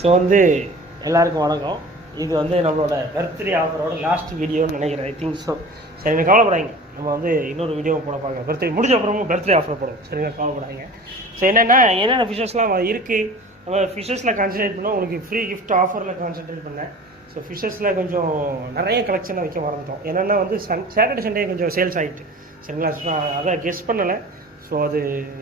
So வந்து எல்லாருக்கும் வணக்கம். இது வந்து நம்மளோட பர்த்டே ஆஃபரோட லாஸ்ட் வீடியோன்னு நினைக்கிறேன். I think so. சரிங்க, கவலைப்படாங்க. நம்ம வந்து இன்னொரு வீடியோ போட பார்க்க பர்த்டே முடிஞ்ச அப்புறமும் பர்த்டே ஆஃபர் போடுவோம். சரிங்க, கவலைப்படாங்க. ஸோ என்னென்ன ஃபிஷர்ஸ்லாம் இருக்குது, நம்ம ஃபிஷர்ஸில் கான்சன்ட்ரேட் பண்ணோம். உங்களுக்கு ஃப்ரீ கிஃப்ட் ஆஃபரில் கான்சன்ட்ரேட் பண்ணேன். ஸோ ஃபிஷர்ஸில் கொஞ்சம் நிறைய கலெக்ஷனாக வைக்க மறந்துட்டோம். என்னென்னா வந்து சாட்டர்டே சண்டே கொஞ்சம் சேல்ஸ் ஆகிட்டு. சரிங்களா, ஸோ அதை கெஸ் பண்ணலை. ஸோ அது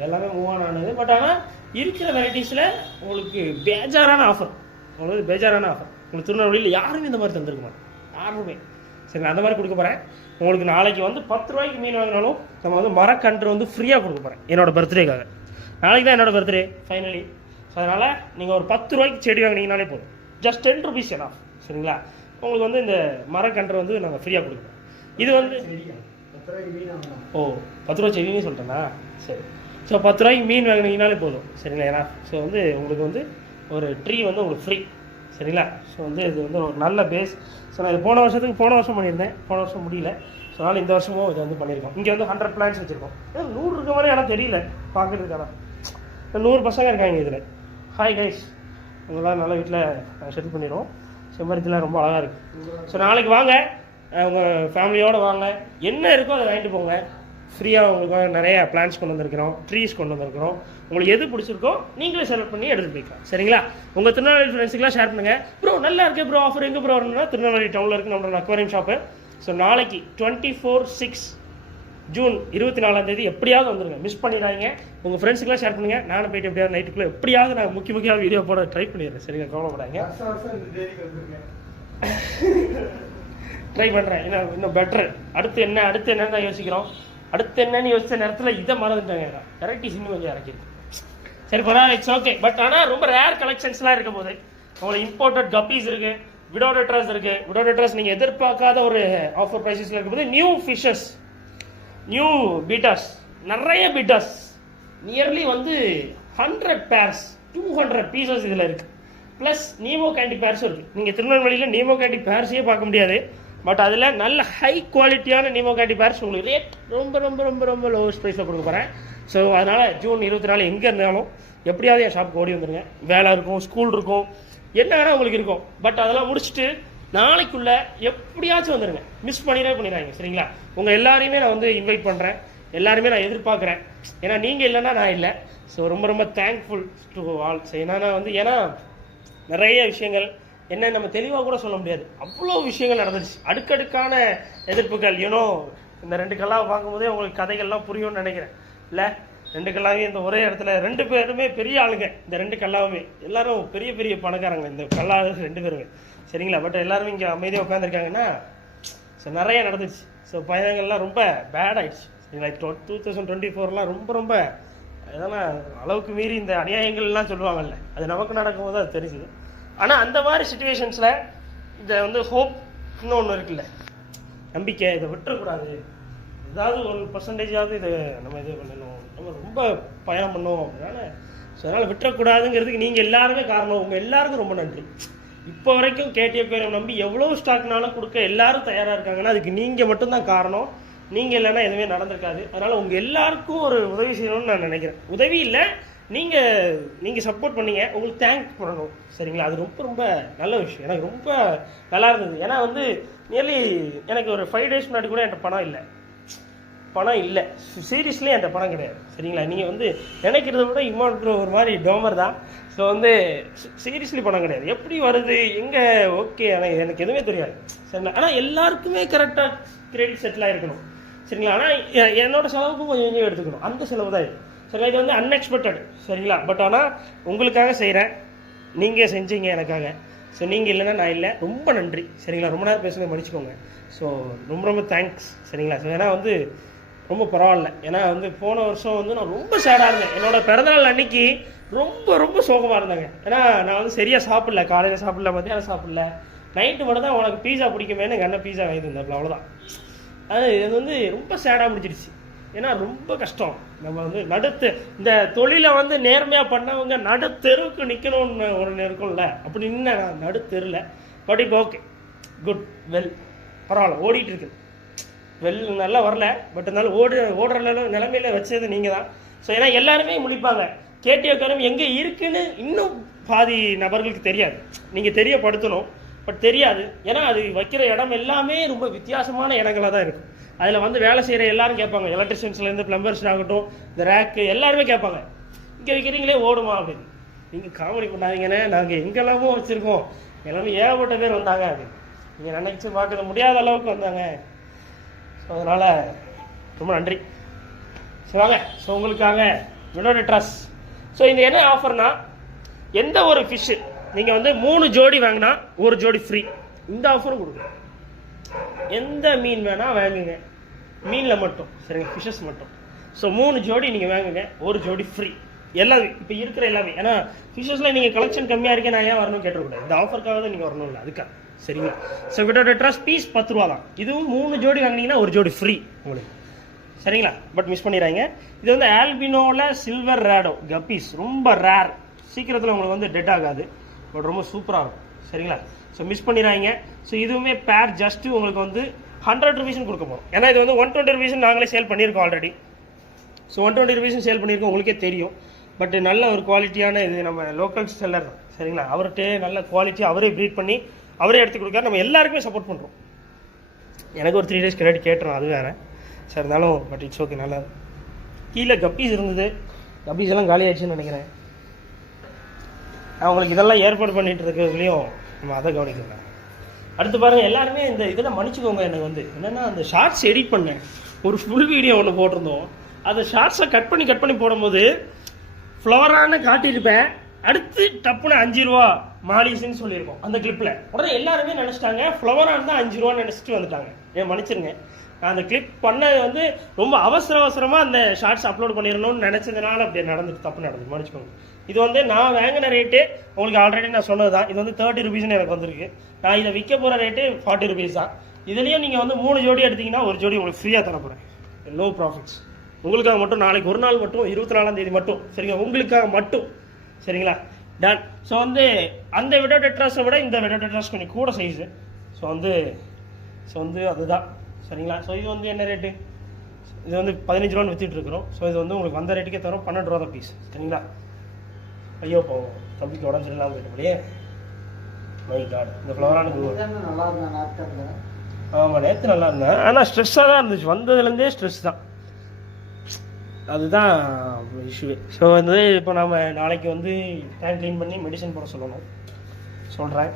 எல்லாமே மூவ் ஆன் ஆனது. பட் ஆனால் இருக்கிற வெரைட்டிஸில் உங்களுக்கு பேஜாரான ஆஃபர், உங்களுக்கு திருநெல்வேலியில் யாருமே இந்த மாதிரி தந்துருக்க மாட்டோம், யாருமே. சரி, நான் அந்த மாதிரி கொடுக்க போகிறேன். உங்களுக்கு நாளைக்கு வந்து 10 ரூபாய்க்கு மீன் வாங்கினாலும் நம்ம வந்து மரக்கன்று வந்து ஃப்ரீயாக கொடுக்க போகிறேன் என்னோட பர்த்டேக்காக. நாளைக்கு தான் என்னோட பர்த்டே ஃபைனலி. ஸோ அதனால் நீங்கள் ஒரு 10 ரூபாய்க்கு செடி வாங்கினீங்கனாலே போதும். ஜஸ்ட் 10 rupees எல்லாம். சரிங்களா, உங்களுக்கு வந்து இந்த மரக்கன்று வந்து நாங்கள் ஃப்ரீயாக கொடுக்குறோம். இது வந்து ஓ 10 ரூபா செடின்னு சொல்லிட்டேன்னா சரி. ஸோ 10 ரூபாய்க்கு மீன் வாங்கினீங்கனாலே போதும். சரிங்களா, ஏன்னா ஸோ வந்து உங்களுக்கு வந்து ஒரு ட்ரீ வந்து உங்களுக்கு ஃப்ரீ. சரிங்களா, ஸோ வந்து இது வந்து ஒரு நல்ல பேஸ். ஸோ நான் இது போன வருஷம் பண்ணியிருந்தேன், போன வருஷம் முடியல. ஸோ அதனால் இந்த வருஷமும் இதை வந்து பண்ணியிருக்கோம். இங்கே வந்து 100 plants வச்சுருக்கோம். 100 இருக்க மாதிரி ஆனால் தெரியல பார்க்குறதுக்கு. ஆனால் 100 பசங்க இருக்காங்க இதில். ஹாய் கைஸ், உங்களாம் நல்லா வீட்டில் செட்டில் பண்ணிடுவோம். செம்பருத்திலாம் ரொம்ப அழகாக இருக்குது. ஸோ நாளைக்கு வாங்க, உங்கள் ஃபேமிலியோடு வாங்க, என்ன இருக்கோ அதை வாங்கிட்டு போங்க. ஃப்ரீயாக உங்களுக்கு நிறைய பிளான்ஸ் கொண்டு வந்திருக்கிறோம், ட்ரீஸ் கொண்டு வந்திருக்கிறோம். உங்களுக்கு எது பிடிச்சிருக்கோ நீங்களே செலக்ட் பண்ணி எடுத்துகிட்டு போய்க்கலாம். சரிங்களா, உங்கள் திருநெல்வேலி ஃப்ரெண்ட்ஸுக்கெலாம் ஷேர் பண்ணுங்கள். ப்ரோ நல்லா இருக்கே ப்ரோ ஆஃபர், எங்கே ப்ரோ வரணும்னா திருநெல்வேலி டவுனில் இருக்குது நம்மளோட அக்வாரியம் ஷாப்பு. ஸோ நாளைக்கு 24/6 ஜூன் 24 எப்படியாவது வந்துடுங்க, மிஸ் பண்ணிடாதீங்க. உங்கள் ஃப்ரெண்ட்ஸுக்கெலாம் ஷேர் பண்ணுங்கள். நானும் போய்ட்டு எப்படியாவது நைட்டுக்குள்ளே எப்படியாவது நான் முக்கியமாக வீடியோ போட ட்ரை பண்ணிடுறேன். சரிங்க, கவலைப்படாங்க, ட்ரை பண்ணுறேன். இன்னும் பெட்டர். அடுத்து என்னன்னு தான் யோசிக்கிறோம். அடுத்து என்னன்னு யோசிச்ச நேரத்தில் இதை மறந்துட்டாங்க. வெரைட்டிஸ் இன்னும் கொஞ்சம் இறக்கிருக்கு. சரி, பரவாயில்ல, இட்ஸ் ஓகே. பட் ஆனால் ரொம்ப ரேர் கலெக்ஷன்ஸ்லாம் இருக்கும் போது உங்களுக்கு இம்போர்ட்டட் கப்பீஸ் இருக்குது, விடோடெட்ராஸ் இருக்குது. விடோடெட்ராஸ் நீங்கள் எதிர்பார்க்காத ஒரு ஆஃபர் ப்ரைஸஸில் இருக்கும்போது நியூ ஃபிஷஸ், நியூ பீட்டாஸ், நிறைய பீட்டாஸ், நியர்லி வந்து 100 pairs 200 pieces இதில் இருக்குது. ப்ளஸ் நீமோ கேண்டி பேர்ஸும் இருக்குது. நீங்கள் திருநெல்வேலியில் நீமோ கேண்டி பேர்ஸையே பார்க்க முடியாது. பட் அதில் நல்ல ஹை குவாலிட்டியான நீமோ கேண்டி பேர்ஸ் உங்களுக்கு ரேட் ரொம்ப ரொம்ப ரொம்ப ரொம்ப லோவஸ்ட் ப்ரைஸில் கொடுக்க போகிறேன். ஸோ அதனால் ஜூன் 24 எங்கே இருந்தாலும் எப்படியாவது என் ஷாப்புக்கு ஓடி வந்துடுங்க. வேலை இருக்கும், ஸ்கூல் இருக்கும், என்ன வேணால் உங்களுக்கு இருக்கும். பட் அதெல்லாம் முடிச்சுட்டு நாளைக்குள்ளே எப்படியாச்சும் வந்துடுங்க, மிஸ் பண்ணிடாங்க. சரிங்களா, உங்கள் எல்லாரையுமே நான் வந்து இன்வைட் பண்ணுறேன், எல்லாருமே நான் எதிர்பார்க்குறேன். ஏன்னா நீங்கள் இல்லைன்னா நான் இல்லை. ஸோ ரொம்ப ரொம்ப தேங்க்ஃபுல் டு ஆல். ஸோ ஏன்னா நிறைய விஷயங்கள் என்ன நம்ம தெளிவாக கூட சொல்ல முடியாது, அவ்வளோ விஷயங்கள் நடந்துச்சு. அடுக்கடுக்கான எதிர்ப்புகள். இந்த 2 கல்லாவை பார்க்கும்போதே உங்களுக்கு கதைகள்லாம் புரியும்னு நினைக்கிறேன். இல்லை, 2 கல்லாவையும் இந்த ஒரே இடத்துல 2 பேருமே பெரிய ஆளுங்க. இந்த 2 கல்லாவுமே எல்லாரும் பெரிய பெரிய பணக்காரங்க, இந்த கல்லாக 2 பேருமே. சரிங்களா, பட் எல்லாருமே இங்கே அமைதியாக உட்காந்துருக்காங்கன்னா ஸோ நிறைய நடந்துச்சு. ஸோ பயங்கள்லாம் ரொம்ப பேட் ஆகிடுச்சு. சரிங்களா, 2024லாம் ரொம்ப ரொம்ப எதனா அளவுக்கு மீறி இந்த அநியாயங்கள்லாம் சொல்லுவாங்கல்ல, அது நமக்கு நடக்கும்போது அது தெரிஞ்சுது. ஆனால் அந்த மாதிரி சுச்சுவேஷன்ஸில் இந்த வந்து ஹோப் இன்னொன்று இருக்குல்ல, நம்பிக்கை, இதை விட்டுறக்கூடாது. ஏதாவது 1% இதை நம்ம இது பண்ணணும், நம்ம ரொம்ப பயணம் பண்ணோம். அதனால் விட்டுறக்கூடாதுங்கிறதுக்கு நீங்கள் எல்லாருமே காரணம். உங்கள் எல்லாருக்கும் ரொம்ப நன்றி. இப்போ வரைக்கும் கேடிஎஃப் நம்பி எவ்வளோ ஸ்டாக்னாலும் கொடுக்க எல்லாரும் தயாராக இருக்காங்கன்னா அதுக்கு நீங்கள் மட்டும்தான் காரணம். நீங்கள் இல்லைன்னா எதுவுமே நடந்திருக்காது. அதனால் உங்கள் எல்லாருக்கும் ஒரு உதவி செய்யணும்னு நான் நினைக்கிறேன். உதவி இல்லை, நீங்கள் சப்போர்ட் பண்ணீங்க, உங்களுக்கு தேங்க் பண்ணணும். சரிங்களா, அது ரொம்ப ரொம்ப நல்ல விஷயம். எனக்கு ரொம்ப நல்லா இருந்தது. ஏன்னா வந்து நியர்லி எனக்கு ஒரு 5 days முன்னாடி கூட என்கிட்ட பணம் இல்லை. சீரியஸ்லி என்கிட்ட பணம் கிடையாது. சரிங்களா, நீங்கள் வந்து நினைக்கிறத விட இம்மான் ஒரு மாதிரி டோமர் தான். ஸோ வந்து சீரியஸ்லி பணம் கிடையாது. எப்படி வருது, எங்கே, ஓகே, ஆனால் எனக்கு எதுவுமே தெரியாது. சரிங்களா, ஆனால் எல்லாருக்குமே கரெக்டாக கிரெடிட் செட்டில் இருக்கணும். சரிங்களா, ஆனால் என்னோட செலவுக்கும் கொஞ்சம் எடுத்துக்கணும். அந்த செலவு தான் இது. சரிங்களா, இது வந்து அன்எக்ஸ்பெக்டட். சரிங்களா, பட் ஆனால் உங்களுக்காக செய்கிறேன், நீங்கள் செஞ்சீங்க எனக்காக. ஸோ நீங்கள் இல்லைன்னா நான் இல்லை. ரொம்ப நன்றி. சரிங்களா, ரொம்ப நேரம் பேசுங்க, மன்னிச்சுக்கோங்க. ஸோ ரொம்ப ரொம்ப தேங்க்ஸ். சரிங்களா, ஸோ ஏன்னா வந்து ரொம்ப பரவாயில்ல. ஏன்னா வந்து போன வருஷம் வந்து நான் ரொம்ப சேடாக இருந்தேன். என்னோட பிறந்தநாள் அன்னைக்கு ரொம்ப ரொம்ப சோகமாக இருந்தாங்க. ஏன்னா நான் வந்து சரியாக சாப்பிடல, காலையில் சாப்பிடல, மத்தியானம் சாப்பிடல, நைட்டு மட்டும் தான் உனக்கு பீஸா பிடிக்குமேனு எங்கள் அண்ணன் பீஸா வாங்கி தந்தாப்புல, அவ்வளோதான். இது வந்து ரொம்ப சேடாக முடிச்சிருச்சு. ஏன்னா ரொம்ப கஷ்டம். நம்ம வந்து இந்த தொழிலை வந்து நேர்மையாக பண்ணவங்க நடுத்தெருவுக்கு நிற்கணும்னு ஒன்று இருக்கும்ல, அப்படி நின்று நான் நடுத்தெருவில். பட் இப்போ ஓகே, குட், வெல், பரவாயில்ல, ஓடிட்டு இருக்குது. நல்லா வரல, பட் இருந்தாலும் ஓடுற நிலைமையில வச்சது நீங்கள் தான். ஸோ ஏன்னா எல்லாருமே முடிப்பாங்க, கேடிஎஃப் எங்கே இருக்குன்னு இன்னும் பாதி நபர்களுக்கு தெரியாது. நீங்கள் தெரியப்படுத்தணும், பட் தெரியாது. ஏன்னா அது வைக்கிற இடம் எல்லாமே ரொம்ப வித்தியாசமான இடங்களாக தான் இருக்கும். அதில் வந்து வேலை செய்கிற எல்லாரும் கேட்பாங்க, எலக்ட்ரிஷியன்ஸ்லேருந்து பிளம்பர்ஸ் ஆகட்டும், இந்த ரேக்கு எல்லாருமே கேட்பாங்க, இங்கே வைக்கிறீங்களே ஓடுமா அப்படின்னு. நீங்கள் காமெடி பண்ணாதீங்கன்னு, நாங்கள் எங்கெல்லாமோ வச்சுருக்கோம், எல்லாமே ஏகப்பட்ட பேர் வந்தாங்க அப்படின்னு. நீங்கள் நினைச்சு பார்க்க முடியாத அளவுக்கு வந்தாங்க. ஸோ அதனால் ரொம்ப நன்றி. சரி வாங்க, ஸோ உங்களுக்காக வினோட ட்ரஸ். ஸோ இந்த என்ன ஆஃபர்னா, எந்த ஒரு ஃபிஷ்ஷு நீங்கள் வந்து 3 ஜோடி வாங்கினா 1 ஜோடி ஃப்ரீ. இந்த ஆஃபரும் கொடுக்குறோம். எந்த மீன் வேணால் வாங்குங்க, மீனில் மட்டும் சரிங்க, ஃபிஷ்ஷஸ் மட்டும். ஸோ 3 ஜோடி நீங்கள் வாங்குங்க, 1 ஜோடி ஃப்ரீ. எல்லாமே இப்போ இருக்கிற எல்லாமே. ஏன்னா ஃபிஷ்ஷஸில் நீங்கள் கலெக்ஷன் கம்மியாக இருக்கே, நான் ஏன் வரணும்னு கேட்டுக்கூடாது. இந்த ஆஃபருக்காக தான் நீங்கள் வரணும் இல்லை, அதுக்காக சரிங்களா. ஸோ விட்டோட ட்ரஸ் பீஸ் 10 ரூபா தான். இதுவும் 3 ஜோடி வாங்கினீங்கன்னா 1 ஜோடி ஃப்ரீ உங்களுக்கு சரிங்களா. பட் மிஸ் பண்ணிடுறாங்க. இது வந்து ஆல்பினோவில் சில்வர் ரேடோ கப்பீஸ், ரொம்ப ரேர், சீக்கிரத்தில் உங்களுக்கு வந்து டெட் ஆகாது, பட் ரொம்ப சூப்பராக இருக்கும் சரிங்களா. ஸோ மிஸ் பண்ணிடுறாங்க. ஸோ இதுவுமே பேர் ஜஸ்ட்டு உங்களுக்கு வந்து 100 ருபீஸ்னு கொடுக்க போகிறோம். ஏன்னா இது வந்து 120 ருபீஸ் நாங்களே சேல் பண்ணியிருக்கோம் ஆல்ரெடி. ஸோ 120 ருபீஸ் சேல் பண்ணியிருக்கோம், உங்களுக்கே தெரியும். பட் நல்ல ஒரு குவாலிட்டியான இது நம்ம லோக்கல் செல்லர் தான் சரிங்களா. அவர்கிட்ட நல்ல குவாலிட்டி, அவரே ப்ரீட் பண்ணி அவரே எடுத்து கொடுக்காரு. நம்ம எல்லாருக்குமே சப்போர்ட் பண்ணுறோம். எனக்கு ஒரு 3 டேஸ் கிரெடிட் கேட்டுறோம், அது வேறு சார் இருந்தாலும், பட் இட்ஸ் ஓகே. நல்லா கீழே கப்பீஸ் இருந்தது, கப்பீஸ் எல்லாம் காலி ஆயிடுச்சுன்னு நினைக்கிறேன். அவங்களுக்கு இதெல்லாம் ஏற்பாடு பண்ணிட்டு இருக்கிறதுலையும் நம்ம அதை கவனிக்கலாம். அடுத்து பாருங்கள், எல்லாருமே இந்த இதெல்லாம் மன்னிச்சுக்கோங்க. எனக்கு வந்து என்னென்னா, அந்த ஷார்ட்ஸ் எடிட் பண்ணேன், ஒரு ஃபுல் வீடியோ ஒன்று போட்டிருந்தோம். அந்த ஷார்ட்ஸை கட் பண்ணி போடும்போது ஃப்ளவரானு காட்டியிருப்பேன், அடுத்து டப்புன்னு 5 ரூபா மாலிஸ்ன்னு சொல்லியிருக்கோம் அந்த கிளிப்பில். உடனே எல்லாருமே நினச்சிட்டாங்க ஃப்ளவரான் தான் 5 ரூபான்னு நினச்சிட்டு வந்துட்டாங்க. ஏன் மன்னிச்சிருங்க, நான் அந்த கிளிப் பண்ணது வந்து ரொம்ப அவசரமாக அந்த ஷார்ட்ஸ் அப்லோட் பண்ணிடணும்னு நினச்சதுனால அப்படி நடந்துட்டு, தப்பு நடந்துட்டு, மன்னிச்சுக்கோங்க. இது வந்து நான் வாங்கின ரேட்டு உங்களுக்கு ஆல்ரெடி நான் சொன்னது தான். இது வந்து 30 ருபீஸ்னு எனக்கு வந்திருக்கு. நான் இதை விற்க போகிற ரேட்டு 40 ருபீஸ் தான். இதுலேயும் நீங்கள் வந்து 3 ஜோடி எடுத்திங்கன்னா 1 ஜோடி உங்களுக்கு ஃப்ரீயாக தர போகிறேன். No profits. உங்களுக்காக மட்டும், நாளைக்கு ஒரு நாள் மட்டும், 24ஆம் தேதி மட்டும் சரிங்களா, உங்களுக்காக மட்டும் சரிங்களா. டன். ஸோ வந்து அந்த விடோ டெட்ராஸை விட இந்த விடோ டெட்ராஸ் கொஞ்சம் கூட சைஸு. ஸோ வந்து அதுதான் சரிங்களா. ஸோ இது வந்து என்ன ரேட்டு, இது வந்து 15 ரூபான்னு விற்றுட்டு இருக்கிறோம். ஸோ இது வந்து உங்களுக்கு வந்த ரேட்டுக்கே தரும், 12 ரூபா தான் பீஸ் சரிங்களா. ஐயோ போவோம், தம்பிக்கு உடம்பு சரியில்லாமல் போயிட்டபடியே. மை காட், இந்த ஃப்ளவரான நல்லா இருந்தேன். ஆமாம், நேற்று நல்லா இருந்தேன், ஆனால் ஸ்ட்ரெஸ்ஸாக தான் இருந்துச்சு. வந்ததுலேருந்தே ஸ்ட்ரெஸ் தான், அதுதான் இஷ்யூவே. ஸோ வந்து இப்போ நம்ம நாளைக்கு வந்து டேங்க் க்ளீன் பண்ணி மெடிசன் போட சொல்கிறேன்.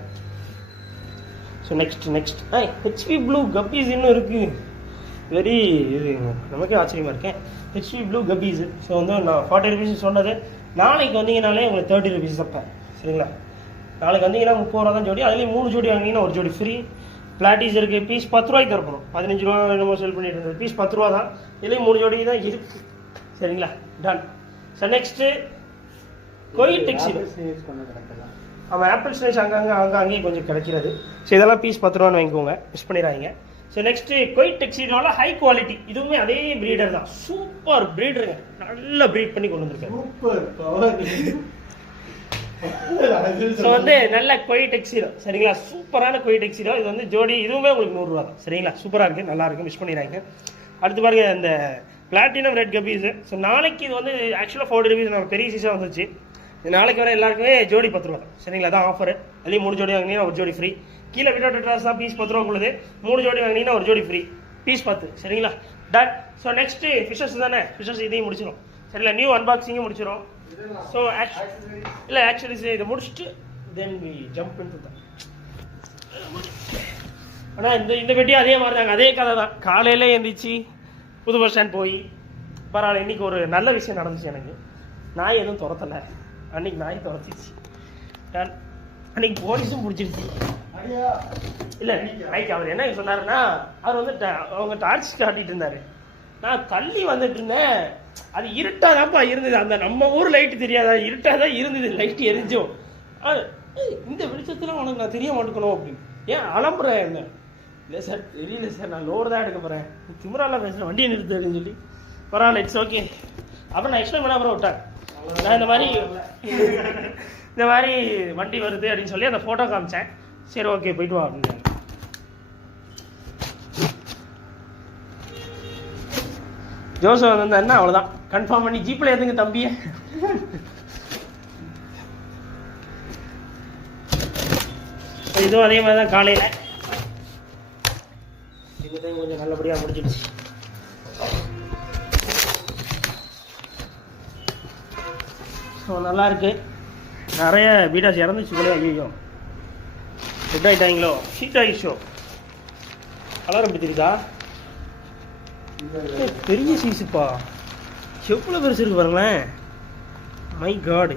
So next HP blue guppies இன்னும் இருக்குது. வெரி இது நமக்கே ஆச்சரியமாக இருக்கேன். HP blue guppies. ஸோ வந்து நான் 40 ருபீஸ் சொன்னது, நாளைக்கு வந்தீங்கனாலே உங்களுக்கு 30 ருபீஸ் தப்பேன் சரிங்களா. நாளைக்கு வந்தீங்கன்னா 30 ரூபா தான் ஜோடி. அதுலேயும் 3 ஜோடி வாங்கினீங்கன்னா 1 ஜோடி ஃப்ரீ. பிளாட்டிஸ் இருக்குது, பீஸ் 10 ரூபாய்க்கு தரப்போம். 15 ரூபா என்னமோ செல் பண்ணிட்டு இருந்தது, பீஸ் 10 ரூபா தான். இதுலேயும் 3 ஜோடி தான் இருக்குது சரிங்களா. டன். ஸோ நெக்ஸ்ட்டு கோயில் டெக்ஸி. அவன் ஆப்பிள் ஸ்னைஸ் அங்கேயும் கொஞ்சம் கிடைக்கிறது. ஸோ இதெல்லாம் பீஸ் 10 ரூபான்னு வாங்கிக்கோங்க, மிஸ் பண்ணிடுறாங்க. ஸோ நெக்ஸ்ட்டு கொயிட் டெக்ஸிடோல ஹை குவாலிட்டி, இதுவுமே அதே ப்ரீடர் தான், சூப்பர் ப்ரீடருங்க, நல்லா ப்ரீட் பண்ணி கொண்டு வந்திருக்காரு. ஸோ வந்து நல்ல கொயிட் டெக்ஸிடோ சரிங்களா, சூப்பரான கொயிட் டெக்ஸிடோ. இது வந்து ஜோடி இதுவுமே உங்களுக்கு 100 ரூபா தான் சரிங்களா. சூப்பராக இருக்குது, நல்லா இருக்குது, மிஸ் பண்ணிடுறாங்க. அடுத்து பாருங்க இந்த பிளாட்டினம் ரெட் கப்பீஸு. ஸோ நாளைக்கு இது வந்து ஆக்சுவலாக 40 ருபீஸ் நம்ம பெரிய சீஸாக வந்துச்சு. நாளைக்கு வர எல்லாருக்குமே ஜோடி 10 ரூபா தான் சரிங்களா. அதான் ஆஃபர். அதுலேயும் 3 ஜோடி வாங்கினீங்கன்னா 1 ஜோடி ஃப்ரீ. கீழே விடோ டெட்ராஸ் தான் பீஸ் 10 ரூபா உள்ளது. 3 ஜோடி வாங்கினீங்கன்னா 1 ஜோடி ஃப்ரீ, பீஸ் 10 சரிங்களா. டன். ஸோ நெக்ஸ்ட்டு ஃபிஷஸ் தானே, ஃபிஷஸ் இதையும் முடிச்சிடும் சரிங்களா. நியூ அன்பாக்சிங்கும் முடிச்சிடும். ஸோ ஆக்சுவலி இதை முடிச்சுட்டு தென் வி ஜம்ப் இன்டு தான். ஆனால் இந்த வெட்டியும் அதே மாதிரி தாங்க, அதே கதை தான். காலையில் எழுந்திரிச்சு புது பஸ் ஸ்டாண்ட் போய் பரவாயில்ல, இன்றைக்கி ஒரு நல்ல விஷயம் நடந்துச்சு எனக்கு. நாய் எதுவும் துரத்தலை, அன்றைக்கி நாய் துரத்திச்சு. அன்றைக்கி போலீஸும் பிடிச்சிருச்சு. இல்லை நாய்க்கு அவர் என்ன சொன்னாருன்னா, அவர் வந்து அவங்க டார்ச் காட்டிகிட்டு இருந்தார். நான் தள்ளி வந்துட்டு இருந்தேன், அது இருட்டாக தான்ப்பா இருந்தது. அந்த நம்ம ஊர் லைட்டு தெரியாதா, இருட்டாக தான் இருந்தது, லைட்டு எரிஞ்சோம். இந்த வெளிச்சத்தில் உனக்கு நான் தெரிய மாட்டேக்கணும் அப்படின்னு. ஏன் அலம்புறேன் என்ன? இல்லை சார் தெரியல சார், நான் லோடு தான் எடுக்க போகிறேன், திமுறாலாம் பேசுகிறேன், வண்டியை நிறுத்து அப்படின்னு சொல்லி. பரவாயில்ல, இட்ஸ் ஓகே. அப்புறம் நான் எக்ஸ்பிளைன் பண்ண அப்புறம் விட்டேன். நான் இந்த மாதிரி வண்டி வருது அப்படின்னு சொல்லி அந்த ஃபோட்டோ காமிச்சேன். சரி ஓகே போயிட்டு வா அப்படின்னு. ஜோசப் வந்திருந்தா அவ்வளோதான், கன்ஃபார்ம் பண்ணி ஜீப்பில் ஏற்றுங்க தம்பியை. இதுவும் அதே மாதிரி தான் காலையில் இதுதான் கொஞ்சம் நல்லபடியாக முடிஞ்சிடுச்சு. ஸோ நல்லாயிருக்கு. நிறைய பீட்டாஸ் இறந்துச்சு போல. ஐயோ ஃபுட் ஆகிட்டாங்களோ. ஷீட் ஆகிடுச்சோ. கலர் எப்படி தெரியுதா? பெரிய சைஸுப்பா. எவ்வளோ பெருசு இருக்கு பாருங்களேன். My god.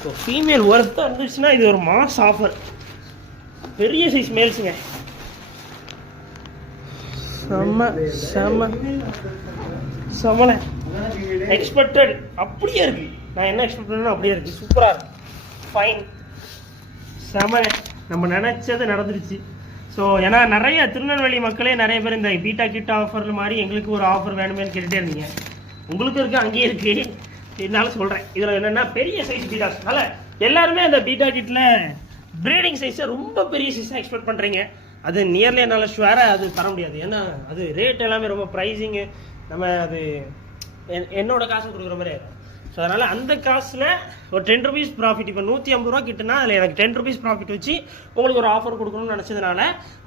ஸோ ஃபீமேல் ஒர்த்தாக இருந்துச்சுன்னா இது ஒரு மாஸ் ஆஃபர். பெரிய சைஸ் மேல்ஸுங்க. செம்ம செம்ம செம்மலை எக்ஸ்பெக்டட். அப்படியே இருக்கு. நான் என்ன எக்ஸ்பெக்ட் பண்ணணும் அப்படியே இருக்கு. சூப்பராக இருக்கு. ஃபைன் செம்ம. நம்ம நினச்சது நடந்துருச்சு. ஸோ ஏன்னா நிறைய திருநெல்வேலி மக்களே நிறைய பேர் இந்த பீட்டா கிட் ஆஃபர் மாதிரி எங்களுக்கு ஒரு ஆஃபர் வேணுமேனு கேட்டுகிட்டே இருந்தீங்க. உங்களுக்கும் இருக்குது, அங்கேயே இருக்குது. இருந்தாலும் சொல்கிறேன், இதில் என்னென்னா பெரிய சைஸ் பீட்டாஸ். அதனால் எல்லாருமே அந்த பீட்டா கிட்டில் ப்ரீடிங் சைஸை ரொம்ப பெரிய சைஸாக எக்ஸ்பெக்ட் பண்ணுறீங்க. அது நியர்லி என்னால் ஷுவராக அது தர முடியாது. ஏன்னா அது ரேட் எல்லாமே ரொம்ப ப்ரைஸிங்கு. நம்ம அது என்னோட காசு கொடுக்குற மாதிரி ஆகும். ஸோ அதனால் அந்த காசில் ஒரு 10 rupees ப்ராஃபிட். இப்போ 150 ரூபா கிட்டனா அதில் எனக்கு 10 rupees ப்ராஃபிட் வச்சு உங்களுக்கு ஒரு ஆஃபர் கொடுக்கணும்னு நினச்சதுனால,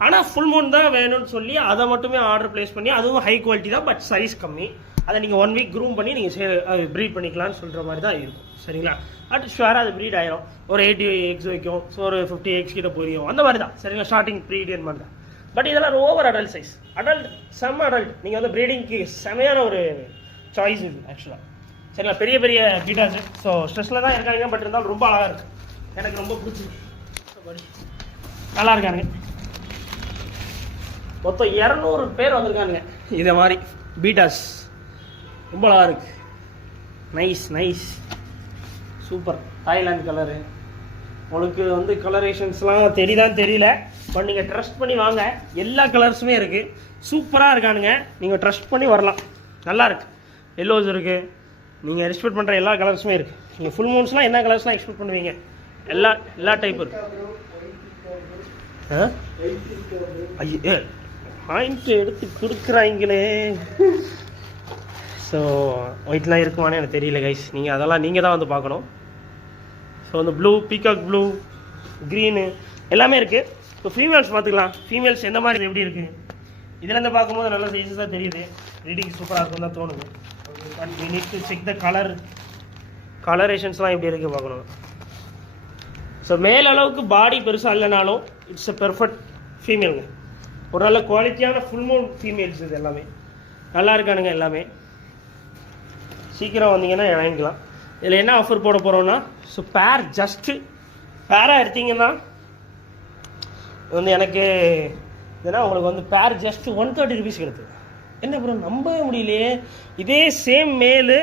ஆனால் ஃபுல் மூன் தான் வேணும்னு சொல்லி அதை மட்டுமே ஆர்டர் ப்ளேஸ் பண்ணி, அதுவும் ஹை குவாலிட்டி தான் பட் சைஸ் கம்மி. அதை நீங்கள் 1 week க்ரூம் பண்ணி நீங்கள் ப்ரீட் பண்ணிக்கலாம்னு சொல்கிற மாதிரி தான் இருக்கும். சரிங்களா? பட் ஷுவராக அது ப்ரீட் ஆயிரும். ஒரு 80 eggs வைக்கும். ஸோ ஒரு 50 eggs கிட்ட போயிடும். அந்த மாதிரி தான். சரிங்களா? ஸ்டார்டிங் ப்ரீடியன் மாதிரி தான். பட் இதெல்லாம் ஓவர் அடல்ட் சைஸ். அடல்ட் செம்ம அடல்ட். நீங்கள் வந்து ப்ரீடிங்க்கு செமையான ஒரு சாய்ஸ் இது ஆக்சுவலாக. சரிங்களா? பெரிய பெரிய பீட்டாஸ். ஸோ ஸ்ட்ரெஸ்ஸில் தான் இருக்காங்க. பட் இருந்தாலும் ரொம்ப அழகாக இருக்குது. எனக்கு ரொம்ப பிடிச்சிருக்கு. நல்லா இருக்கானுங்க. மொத்தம் 200 பேர் வந்திருக்கானுங்க இதை மாதிரி பீட்டாஸ். ரொம்ப அழகாக இருக்குது. Nice nice super. Thailand colour. உங்களுக்கு வந்து கலரேஷன்ஸ்லாம் தெரியுதான்னு தெரியல. பட் நீங்கள் ட்ரஸ்ட் பண்ணி வாங்க. எல்லா கலர்ஸுமே இருக்குது. சூப்பராக இருக்கானுங்க. நீங்கள் ட்ரஸ்ட் பண்ணி வரலாம். நல்லா இருக்குது. எல்லோஸ் இருக்குது. நீங்கள் எக்ஸ்பெக்ட் பண்ணுற எல்லா கலர்ஸுமே இருக்குது. நீங்கள் ஃபுல் மூன்ஸ்லாம் என்ன கலர்ஸ்லாம் எக்ஸ்பெக்ட் பண்ணுவீங்க? எல்லா டைப்பும் இருக்குது. ஐயோ பாயிண்ட் எடுத்து கொடுக்குறாங்களே. ஸோ ஒயிட்லாம் இருக்குமானே எனக்கு தெரியல கைஸ். அதெல்லாம் நீங்கள் தான் வந்து பார்க்கணும். ஸோ அந்த ப்ளூ, பீகாக் ப்ளூ, க்ரீனு எல்லாமே இருக்குது. ஸோ ஃபீமேல்ஸ் பார்த்துக்கலாம். ஃபீமேல்ஸ் எந்த மாதிரி எப்படி இருக்குது இதுலேருந்து பார்க்கும்போது நல்ல சைஸஸ் தான் தெரியுது. ரீடிங் சூப்பராக இருக்கும் தான் தோணுது. But we need to check the கலரேஷன்ஸ்லாம் எப்படி இருக்குது பார்க்கணும். ஸோ மேல் அளவுக்கு பாடி பெருசாக இல்லைனாலும் இட்ஸ் எ பெர்ஃபெக்ட் ஃபீமேலுங்க. ஒரு நல்ல குவாலிட்டியான ஃபுல் மூன் ஃபீமேல்ஸ். இது எல்லாமே நல்லா இருக்கானுங்க. எல்லாமே சீக்கிரம் வந்தீங்கன்னா வாங்கிக்கலாம். இதில் என்ன ஆஃபர் போட போகிறோன்னா, ஸோ பேராக எடுத்தீங்கன்னா வந்து எனக்கு இதனால் உங்களுக்கு வந்து பேர் ஜஸ்ட் 130 rupees கிடையாது. என்ன ப்ரோ நம்பவே முடியலையே. இதே சேம் மேலு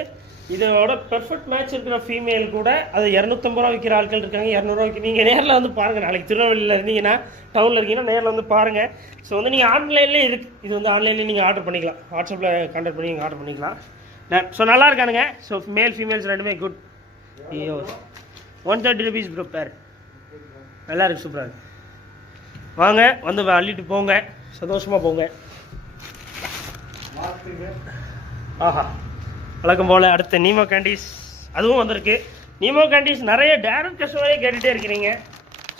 இதோட பெர்ஃபெக்ட் மேட்ச் இருக்கிற ஃபீமேல் கூட அது 250 ரூபா விற்கிற ஆட்கள் இருக்காங்க. 200 ரூபாய்க்கு. நீங்கள் நேரில் வந்து பாருங்கள். நாளைக்கு திருநெல்வேலியில் இருந்தீங்கன்னா, டவுனில் இருக்கீங்கன்னா நேரில் வந்து பாருங்கள். ஸோ வந்து நீங்கள் ஆன்லைன்லேயே இருக்குது. இது வந்து ஆன்லைன்லேயே நீங்கள் ஆர்டர் பண்ணிக்கலாம். வாட்ஸ்அப்பில் கான்டாக்ட் பண்ணி நீங்கள் ஆர்டர் பண்ணிக்கலாம். ஸோ நல்லா இருக்கானுங்க. ஸோ மேல் ஃபீமேல்ஸ் ரெண்டுமே குட். ஐயோ 130 rupees ப்ரோ பேர். நல்லா இருக்குது. சூப்பராக இருக்குது. வாங்க வந்து அள்ளிட்டு போங்க. சந்தோஷமாக போங்க. ஆஹா வழக்கம் போல் அடுத்த நீமோ கேண்டீஸ் அதுவும் வந்திருக்கு. நீமோ கேண்டீஸ் நிறைய டேரக்ட் கஸ்டமரே கேட்டுகிட்டே இருக்கிறீங்க.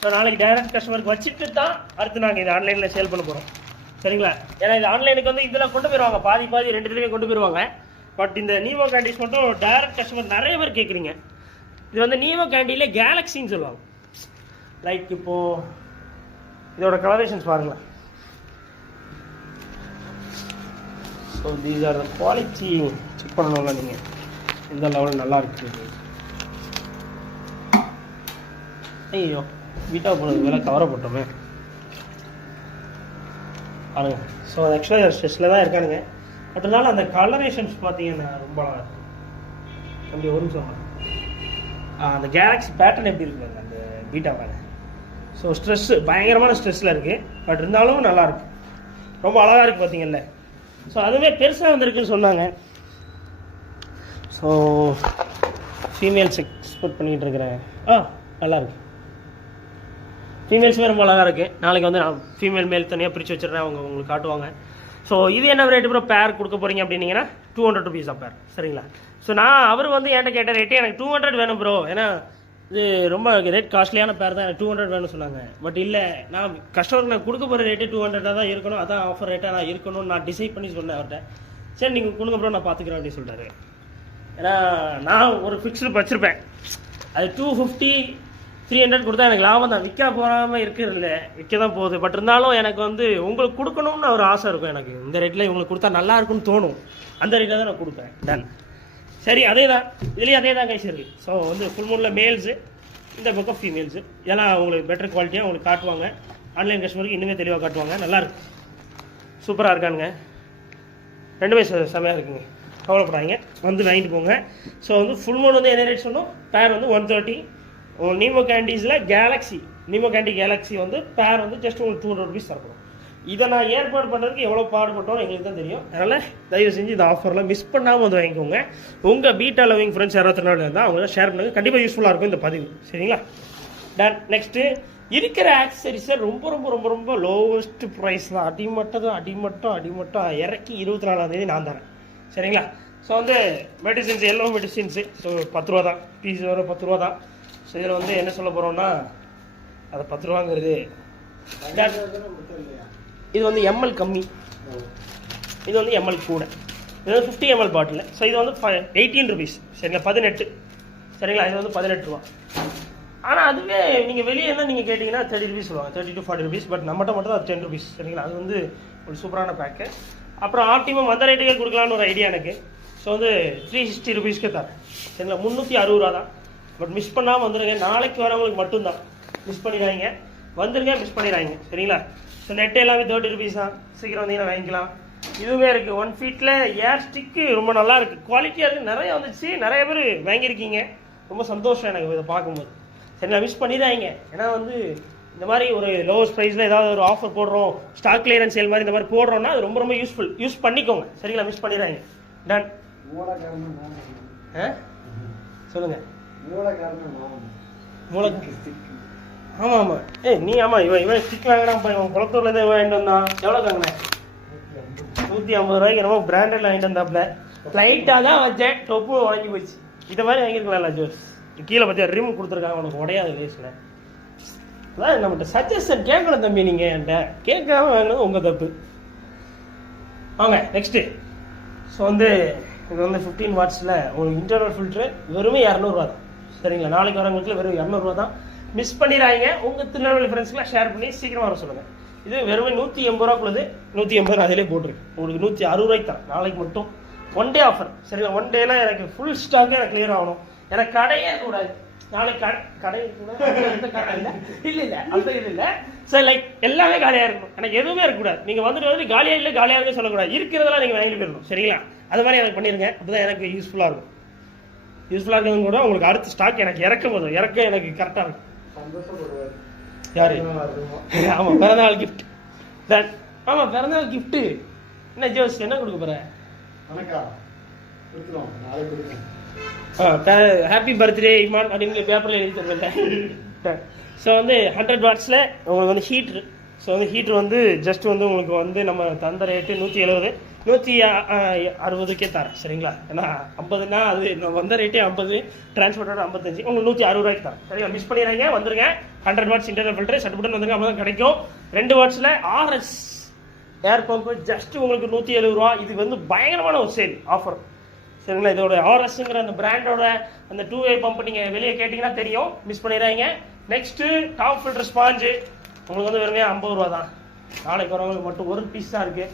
ஸோ நாளைக்கு டேரக்ட் கஸ்டமருக்கு வச்சுட்டு தான் அடுத்து நாங்கள் இது ஆன்லைனில் சேல் பண்ண போகிறோம். சரிங்களா? ஏன்னா இது ஆன்லைனுக்கு வந்து இதில் கொண்டு போயிடுவாங்க. பாதி 2 இதுலேயுமே கொண்டு போயிடுவாங்க. பட் இந்த நீமோ கேண்டீஸ் மட்டும் டேரக்ட் கஸ்டமர் நிறைய பேர் கேட்குறீங்க. இது வந்து நீமோ கேண்டீலே கேலக்ஸின்னு சொல்லுவாங்க. லைக் இப்போது இதோட கலரேஷன்ஸ் பாருங்களேன். So these are the quality. Check பண்ணணும்ல நீங்கள் எந்த லெவலில் நல்லா இருக்குது. ஐயோ வீட்டாக போனது வேலை கவரை போட்டோமே பாருங்க. ஸோ ஆக்சுவலாக ஸ்ட்ரெஸ்ஸில் தான் இருக்கானுங்க. பட் இருந்தாலும் அந்த கலரேஷன்ஸ் பார்த்தீங்கன்னா ரொம்ப நல்லா இருக்குது. அப்படி ஒரு நிமிஷம் அந்த கேலக்ஸி பேட்டர்ன் எப்படி இருக்குங்க அந்த பீட்டா மேலே. ஸோ பயங்கரமான ஸ்ட்ரெஸ்ஸில் இருக்குது. பட் இருந்தாலும் நல்லாயிருக்கு. ரொம்ப அழகாக இருக்குது பார்த்தீங்கல்ல. ஸோ அதுவே பெருசாக வந்திருக்குன்னு சொன்னாங்க. ஸோ ஃபீமேல்ஸ் எக்ஸ்போர்ட் பண்ணிக்கிட்டு இருக்கிறேன். நல்லாயிருக்கு. ஃபீமேல்ஸுமே ரொம்ப அழகாக இருக்குது. நாளைக்கு வந்து நான் ஃபீமேல் மேல் தனியாக பிரித்து வச்சிடுறேன். உங்களுக்கு காட்டுவாங்க. ஸோ இது என்ன ரேட்டு ப்ரோ பேர் கொடுக்க போகிறீங்க அப்படின்னீங்கன்னா 200 rupees பேர். சரிங்களா? ஸோ அவர் வந்து என்கிட்ட கேட்ட ரேட்டு எனக்கு 200 வேணும் ப்ரோ. ஏன்னா இது ரொம்ப ரேட் காஸ்ட்லியான பேர் தான், எனக்கு 200 வேணும்னு சொன்னாங்க. பட் இல்லை, நான் கஸ்டமருக்கு நான் கொடுக்க போகிற ரேட்டு 200 தான் இருக்கணும், அதான் ஆஃபர் ரேட்டாக நான் இருக்கணும்னு நான் டிசைட் பண்ணி சொன்னேன் அவர்கிட்ட. சரி நீங்கள் கொடுங்க ப்ரோ, நான் பார்த்துக்கிறேன் அப்படின்னு சொல்லிட்டாரு. ஏன்னா நான் ஒரு ஃபிக்ஸ்டு வச்சுருப்பேன், அது 250 300 கொடுத்தா எனக்கு லாபம் தான், விற்க போகாமல் இருக்கிறதில்ல, விற்க தான் போகுது. பட் இருந்தாலும் எனக்கு வந்து உங்களுக்கு கொடுக்கணும்னு ஒரு ஆசை இருக்கும், எனக்கு இந்த ரேட்டில் இவங்களுக்கு கொடுத்தா நல்லா இருக்குன்னு தோணும், அந்த ரேட்டில் தான் நான் கொடுப்பேன். டன். சரி, அதே தான் இதுலேயும் அதே தான் கைஸ் இருக்குது. ஸோ வந்து ஃபுல் மூணில் மேல்ஸு, இந்த பக்கம் ஃபீமேல்ஸு, இதெல்லாம் உங்களுக்கு பெட்டர் குவாலிட்டியாக உங்களுக்கு காட்டுவாங்க. ஆன்லைன் கஸ்டமருக்கு இன்னுமே தெளிவாக காட்டுவாங்க. நல்லாயிருக்கு, சூப்பராக இருக்கானுங்க, ரெண்டுமே செமையாக இருக்குங்க, கவலைப்படாதீங்க, வந்து வாங்கிட்டு போங்க. ஸோ வந்து ஃபுல் மூணு வந்து என்ன ரேட் சொன்னோம், பேர் வந்து 130. நீமோ கேண்டீஸில் கேலக்ஸி, நீமோ கேண்டி கேலக்ஸி வந்து பேர் வந்து ஜஸ்ட் உங்களுக்கு 200 ருபீஸ் தரப்படும். இதை நான் ஏற்பாடு பண்ணுறதுக்கு எவ்வளோ பாடுபட்டோம் எங்களுக்கு தான் தெரியும். அதனால் தயவு செஞ்சு இந்த ஆஃபரில் மிஸ் பண்ணாமல் வந்து வாங்கிக்கோங்க. உங்கள் பீட்டா லவிங் ஃப்ரெண்ட்ஸ் 24 இருந்தால் அவங்க ஷேர் பண்ணுங்கள், கண்டிப்பாக யூஸ்ஃபுல்லாக இருக்கும் இந்த பதிவு. சரிங்களா? டன். நெக்ஸ்ட்டு இருக்கிற ஆக்சசரிஸை ரொம்ப ரொம்ப ரொம்ப ரொம்ப லோவஸ்ட் ப்ரைஸ் தான், அடிமட்டம் இறக்கி 24ஆம் தேதி நான் தரேன். சரிங்களா? ஸோ வந்து மெடிசின்ஸ், எல்லோ மெடிசின்ஸு, ஸோ 10 ரூபா தான், பீஸ் வர 10 ரூபா தான். ஸோ இதில் வந்து என்ன சொல்ல போகிறோம்னா, அது 10 ரூபாங்கிறது இது வந்து எம்எல் கம்மி, இது வந்து எம்எல் கூட, இது வந்து 50 ml பாட்டில். ஸோ இது வந்து 18 ருபீஸ். சரிங்களா? 18. சரிங்களா? இது வந்து 18 ரூபா. ஆனால் அதுவே நீங்கள் வெளியே தான் நீங்கள் கேட்டிங்கன்னா 30 ருபீஸ் சொல்லுவாங்க, 30 to 40 ருபீஸ். பட் நம்மகிட்ட மட்டும் தான் 10 ருபீஸ். சரிங்களா? அது வந்து ஒரு சூப்பரான பேக்கு. அப்புறம் ஆப்டிமம் அந்த ரேட்டுக்கே கொடுக்கலான்னு ஒரு ஐடியா எனக்கு. ஸோ வந்து 360 ருபீஸ்க்கு தரேன். சரிங்களா? 360 ரூபா தான். பட் மிஸ் பண்ணாமல் வந்துடுங்க, நாளைக்கு வரவங்களுக்கு மட்டும்தான், மிஸ் பண்ணிடுறாங்க, வந்துடுங்க, மிஸ் பண்ணிடுறாங்க. சரிங்களா? ஸோ நெட்டு எல்லாமே 30 ருபீஸ் தான், சீக்கிரம் வந்தீங்கன்னா வாங்கிக்கலாம். இதுவுமே இருக்குது 1 ஃபீட்டில் ஏர் ஸ்டிக்கு, ரொம்ப நல்லா இருக்குது, குவாலிட்டியாக இருக்குது, நிறைய வந்துச்சு, நிறைய பேர் வாங்கியிருக்கீங்க, ரொம்ப சந்தோஷம் எனக்கு இதை பார்க்கும்போது. சரிங்களா? மிஸ் பண்ணிடுறாங்க. ஏன்னா வந்து இந்த மாதிரி ஒரு லோவஸ்ட் ப்ரைஸில் ஏதாவது ஒரு ஆஃபர் போடுறோம், ஸ்டாக் கிளியரன்ஸ் சேல் மாதிரி இந்த மாதிரி போடுறோம்னா அது ரொம்ப ரொம்ப யூஸ்ஃபுல், யூஸ் பண்ணிக்கோங்க. சரிங்களா? மிஸ் பண்ணிடுறாங்க. டன். சொல்லுங்கள். ஆமாம் ஆமாம், நீ ஆமாம், இவன் ஸ்டிக் வாங்கினா இவன் குளத்தூர்லேருந்து வாங்கிட்டு வந்தான். எவ்வளோ வாங்கினேன்? 150 ரூபாய்க்கு ரொம்ப பிராண்டட் வாங்கிட்டு வந்தாப்புல. லைட்டாக தான் வச்சேன், டொப்பு உடஞ்சி போச்சு. இதை மாதிரி வாங்கியிருக்கலாம்ல ஜோஸ். கீழே பார்த்தியா ரிம் கொடுத்துருக்காங்க, உனக்கு உடையாது வேஸ்ட்டில். அதான் நம்மகிட்ட சஜஷன் கேட்கணும் தம்பி, நீங்கள் என்கிட்ட கேட்காம வாங்கினது உங்கள் தப்பு. வாங்க நெக்ஸ்ட்டு. ஸோ வந்து இது வந்து 15 வாட்ஸில் உங்களுக்கு இன்டர்னல் ஃபில்ட்ரு வெறுமே 200 ரூபா தான். சரிங்களா? நாளைக்கு வரவங்களுக்கு வெறும் 200 ரூபா தான். மிஸ் பண்ணிடுறாங்க. உங்கள் திருநெல்வேலி ஃப்ரெண்ட்ஸ்க்குலாம் ஷேர் பண்ணி சீக்கிரமாக வர சொல்லுங்கள். இது வெறுமே 180 ரூபாக்குள்ளது, 180 அதிலே போட்டிருக்கு. உங்களுக்கு 160 ரூபாய்க்கு தான் நாளைக்கு மட்டும். 1 டே ஆஃபர். சரிங்களா? 1 டேலாம் எனக்கு ஃபுல் ஸ்டாக்கு எனக்கு கிளியர் ஆகணும். எனக்கு கடையே கூடாது நாளைக்கு, கடை கூட இல்லை அந்த இது இல்லை. சரி, லைக் எல்லாமே காலியாக இருக்கணும், எனக்கு எதுவுமே இருக்கக்கூடாது. நீங்கள் வந்துட்டு காலியாக இல்லை காலியாக இருக்க சொல்லக்கூடாது, இருக்கிறதெல்லாம் நீங்கள் வாங்கிட்டு போயிடணும். சரிங்களா? அது மாதிரி எனக்கு பண்ணிடுங்க, அப்போ தான் எனக்கு யூஸ்ஃபுல்லாக இருக்கும். யூஸ்ஃபுல்லாக இருக்கிறது கூட உங்களுக்கு அடுத்த ஸ்டாக் எனக்கு இறக்கும் போதும் எனக்கு கரெக்டாக இருக்கும். யாரு? ஆமாம், பிறந்தநாள் கிஃப்ட். ஆமாம், பிறந்தநாள் கிஃப்ட்டு. என்ன ஜோஸ், என்ன கொடுக்க போகிற? ஹாப்பி பர்த்டே இமான் அப்படின்னு பேப்பரில் எழுதி தருவேன். ஸோ வந்து 100 வாட்ஸில் உங்களுக்கு வந்து ஹீட்ரு. ஸோ வந்து ஹீட்ரு வந்து ஜஸ்ட் வந்து உங்களுக்கு வந்து நம்ம தந்த ரேட்டு 170, 160க்கே தரேன். சரிங்களா? ஏன்னா 50னா அது நம்ம வந்த ரேட்டே 50, டிரான்ஸ்போர்ட்டோட 55, உங்களுக்கு 160 ரூபாய்க்கு தரேன். சரிங்களா? மிஸ் பண்ணிடுறாங்க, வந்துருங்க. 100 வாட்ஸ் இன்டர்னல் ஃபில்டர் சட்டுப்பட்டு வந்துருங்க, அப்போ தான் கிடைக்கும். 2 வாட்ஸில் RS ஏர் பம்பு ஜஸ்ட் உங்களுக்கு 170 ரூபா. இது வந்து பயங்கரமான ஒரு சேல் ஆஃபர். சரிங்களா? இதோட RSங்கிற அந்த பிராண்டோட அந்த 2-வே பம்ப் நீங்கள் வெளியே கேட்டிங்கன்னா தெரியும், மிஸ் பண்ணிடுறாங்க. நெக்ஸ்ட்டு டாப் ஃபில்டர் ஸ்பாஞ்சு உங்களுக்கு வந்து வெறுமே 50 ரூபா தான். நாளைக்கு வரவங்களுக்கு மட்டும் ஒரு பீஸ் தான் இருக்குது.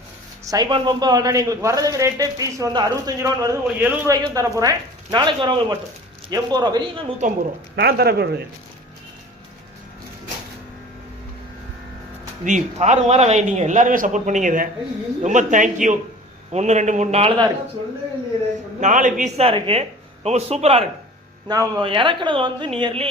சைபான் பம்பு ஆல்ரெடி எங்களுக்கு வர்றதுக்கு ரேட்டு பீஸ் வந்து 65 ரூபான்னு வருது, உங்களுக்கு 70 ரூபாய்க்கும் தர போகிறேன். நாளைக்கு வரவங்களுக்கு மட்டும் 80 ரூபா, வெளியே 150 ரூபா நான் தர போடுறது. இது 6 வாரம் வாங்கிட்டீங்க, எல்லாருமே சப்போர்ட் பண்ணிங்க, இதை ரொம்ப தேங்க்யூ. 1 2 3 4 தான் இருக்குது, 4 பீஸ் தான் இருக்குது, ரொம்ப சூப்பராக இருக்குது. நான் இறக்குனது வந்து நியர்லி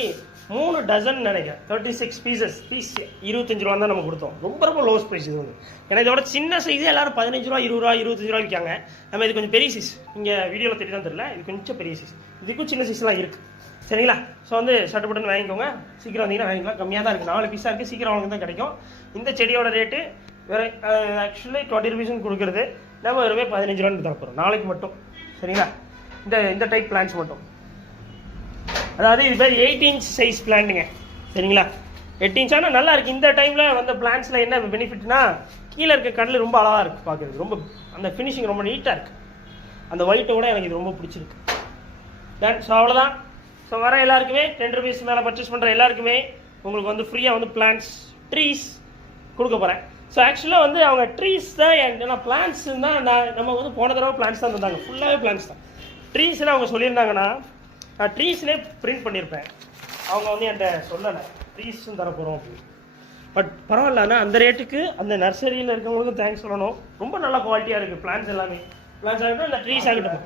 3 டசன் நினைக்கிறேன், 36 பீசஸ். பீஸ் 25 ரூபா தான் நம்ம கொடுத்தோம். ரொம்ப ரொம்ப லோஸ்ட் ப்ரைஸ் இது வந்து. ஏன்னா இதோட சின்ன சைஸே எல்லாரும் 15 ரூபா 20 ரூபா 25 ரூபா விற்காங்க. நம்ம இது கொஞ்சம் பெரிய சைஸ், இங்கே வீடியோவில் தெரிய தான் தெரியல, இது கொஞ்சம் பெரிய சைஸ், இதுக்கும் சின்ன சைஸ்லாம் இருக்குது. சரிங்களா? ஸோ வந்து சட்டுப்பட்டுன்னு வாங்கிக்கோங்க, சீக்கிரம் வந்தீங்கன்னா வாங்கிக்கலாம். கம்மியாக தான் இருக்குது, 4 பீஸாக இருக்குது, சீக்கிரம் அவங்களுக்கு தான் கிடைக்கும். இந்த செடியோட ரேட்டு வேறு ஆக்சுவலி 20 ருபீஸ்ன்னு கொடுக்குறது, நம்ம வெறுமே 15 ரூபான்னு தர போகிறோம் நாளைக்கு மட்டும். சரிங்களா? இந்த டைப் பிளான்ஸ் மட்டும். அதாவது இது பேர் 8 இன்ச் சைஸ் பிளான்ட்டுங்க, சரிங்களா? 8 இன்ச் ஆனால் நல்லா இருக்குது. இந்த டைமில் வந்த பிளான்ஸில் என்ன பெனிஃபிட்னா, கீழே இருக்க கடல் ரொம்ப அழகாக இருக்குது பார்க்குறது. ரொம்ப அந்த ஃபினிஷிங் ரொம்ப நீட்டாக இருக்குது. அந்த ஒயிட்டோட எனக்கு இது ரொம்ப பிடிச்சிருக்கு. தென் ஸோ அவ்வளோதான். ஸோ வர எல்லாருக்குமே 10 rupees மேலே பர்ச்சேஸ் பண்ணுற எல்லாருக்குமே உங்களுக்கு வந்து ஃப்ரீயாக வந்து பிளான்ஸ் ட்ரீஸ் கொடுக்க போகிறேன். ஸோ ஆக்சுவலாக வந்து அவங்க ட்ரீஸ் தான் ஏன்னா பிளான்ஸ் தான் நம்ம வந்து போன தடவை பிளான்ஸ் தான் தந்தாங்க, ஃபுல்லாகவே பிளான்ஸ் தான். ட்ரீஸ்லாம் அவங்க சொல்லியிருந்தாங்கன்னா நான் ட்ரீஸ்னே பிரிண்ட் பண்ணியிருப்பேன். அவங்க வந்து என்கிட்ட சொல்லலை ட்ரீஸும் தரப்போகிறோம் அப்படின்னு. பட் பரவாயில்லண்ணா, அந்த ரேட்டுக்கு அந்த நர்சரியில் இருக்கவங்களுக்கும் தேங்க்ஸ் சொல்லணும். ரொம்ப நல்ல குவாலிட்டியாக இருக்குது பிளான்ஸ் எல்லாமே. பிளான்ஸ் ஆகட்டும் இந்த ட்ரீஸ் ஆகட்டும்,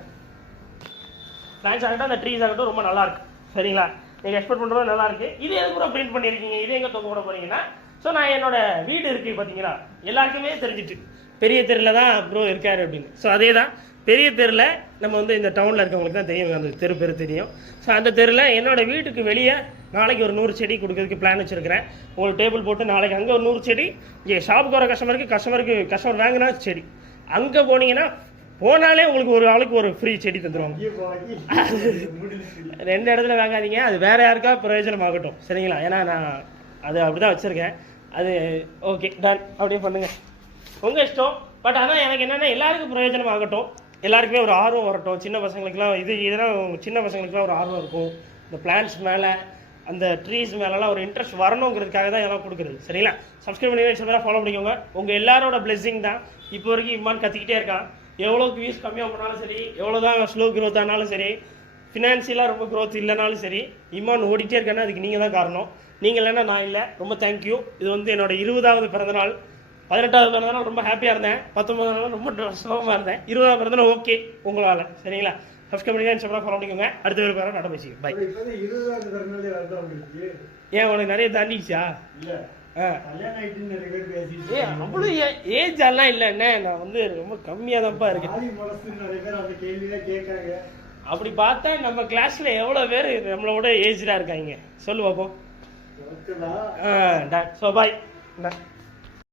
பிளான்ஸ் ஆகட்டும் அந்த ட்ரீஸ் ஆகட்டும் ரொம்ப நல்லாயிருக்கு, சரிங்களா? நீங்கள் எக்ஸ்பெக்ட் பண்ணுறது நல்லாயிருக்கு. இது எது கூட பிரிண்ட் பண்ணியிருக்கீங்க, இது எங்கே தொங்க போட போகிறீங்கன்னா, ஸோ நான் என்னோட வீடு இருக்குது பார்த்தீங்களா, எல்லாருக்குமே தெரிஞ்சிட்டு பெரிய தெருவில் தான் ப்ரோ இருக்காரு அப்படின்னு. ஸோ அதே தான் பெரிய தெருவில் நம்ம வந்து இந்த டவுனில் இருக்கவங்களுக்கு தான் தெரியும், அந்த தெரு பேர் தெரியும். ஸோ அந்த தெருவில் என்னோட வீட்டுக்கு வெளியே நாளைக்கு ஒரு 100 செடி கொடுக்கறதுக்கு பிளான் வச்சுருக்கிறேன். உங்களுக்கு டேபிள் போட்டு நாளைக்கு அங்கே ஒரு 100 செடி, இங்கே ஷாப்புக்கு வர கஸ்டமர் வாங்கினா செடி, அங்கே போனீங்கன்னா போனாலே உங்களுக்கு ஒரு ஆளுக்கு ஒரு ஃப்ரீ செடி தந்துடுவாங்க. 2 இடத்துல வாங்காதீங்க, அது வேறு யாருக்கா பிரயோஜனமாகட்டும், சரிங்களா? ஏன்னா நான் அது அப்படி தான் வச்சுருக்கேன். அது ஓகே டன், அப்படியே பண்ணுங்கள், உங்கள் இஷ்டம். பட் ஆனால் எனக்கு என்னென்னா எல்லாருக்கும் பிரயோஜனம் ஆகட்டும், எல்லாருக்குமே ஒரு ஆர்வம் வரட்டும். சின்ன பசங்களுக்குலாம் இதெல்லாம் சின்ன பசங்களுக்குலாம் ஒரு ஆர்வம் இருக்கும். இந்த பிளான்ஸ் மேலே அந்த ட்ரீஸ் மேலெலாம் ஒரு இன்ட்ரெஸ்ட் வரணுங்கிறதுக்காக தான் இதெல்லாம் கொடுக்குறது, சரிங்களா? சப்ஸ்கிரைப் பண்ணி பேராக ஃபாலோ பண்ணிக்கோங்க. உங்கள் எல்லாரோட பிளெஸிங் தான். இப்போ வரைக்கும் இம்மான் கத்திக்கிட்டே இருக்கான். எவ்வளோக்கு வியூஸ் கம்மியாக போனாலும் சரி, எவ்வளோ தான் ஸ்லோ க்ரோத் ஆனாலும் சரி, ஃபினான்ஷியலாக ரொம்ப க்ரோத் இல்லைனாலும் சரி, இம்மான் ஓடிட்டே இருக்கானா அதுக்கு நீங்கள் தான் காரணம். நீங்கள் இல்லைன்னா நான் இல்லை. ரொம்ப தேங்க்யூ. இது வந்து என்னோட 20வது பிறந்தநாள். 18வது பிறந்தநாள் ரொம்ப ஹாப்பியாக இருந்தேன். 19வது நாள் ரொம்ப சோகமாக இருந்தேன். 20வது பிறந்தநாள் ஓகே உங்களால், சரிங்களா? சப்ஸ்கிரைப் பண்ணி இன்ஸ்டாகிராம் ஃபாலோ பண்ணிக்கோங்க. அடுத்த ஒரு பேரை நட பேசிக்கோங்க. பை. ஏன் உனக்கு நிறைய தாண்டிச்சா? அவ்வளோ ஏஜ் எல்லாம் இல்லைண்ணே, நான் வந்து ரொம்ப கம்மியாக தான்ப்பா இருக்கேன். அப்படி பார்த்தா நம்ம கிளாஸ்ல எவ்வளோ பேர் நம்மளோட ஏஜ்டாக இருக்காங்க சொல்லு பார்ப்போம். So bye.